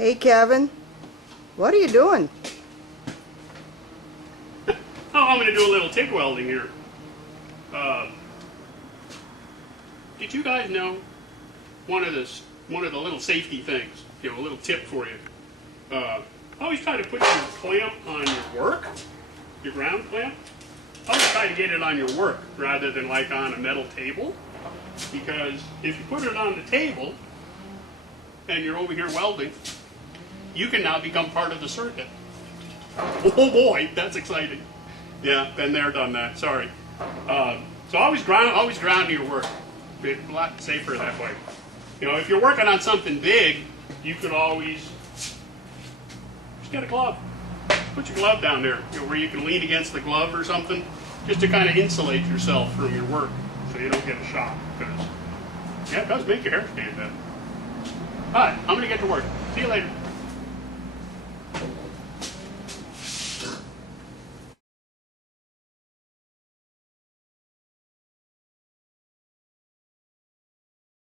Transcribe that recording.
Hey, Kevin. What are you doing? Oh, I'm going to do a little TIG welding here. Did you guys know one of the little safety things? A little tip for you. Always try to put your clamp on your work, your ground clamp. Always try to get it on your work rather than like on a metal table, because if you put it on the table and you're over here welding, you can now become part of the circuit. Oh boy, that's exciting. Yeah, been there, done that. Sorry. So always ground your work. It's a lot safer that way. If you're working on something big, you could always just get a glove. Put your glove down there, where you can lean against the glove or something, just to kind of insulate yourself from your work, so you don't get a shock. Because it does make your hair stand up. All right, I'm going to get to work. See you later.